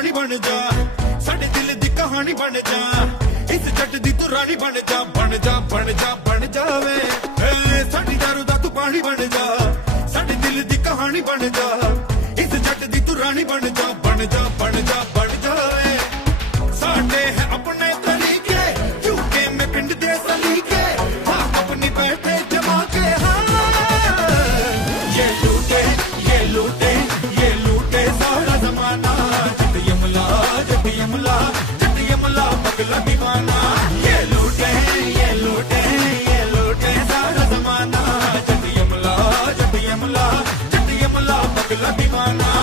पानी बन जा, साडे दिल दी कहानी बन जा, इस जट दी तू रानी बन जा, बन जा बन जा बन जावे। साडी दारू दा तू पानी बन जा, साडे दिल दी कहानी बन जा, इस जट दी तू रानी बन जा, बन जा बन जा बन जावे। साडे है अपने तरीके, यूके में पिंड दे सलीके, हाँ अपनी बैठे जमा के। हाँ ये लूटे ये लूटे ये लूटे सारा जमाना, जट यमला जट यमला जट यमला पगला दीवाना। ये लूटे ये लूटे ये लूटे सारा जमाना, जट यमला जट यमला जट यमला पगला दीवाना।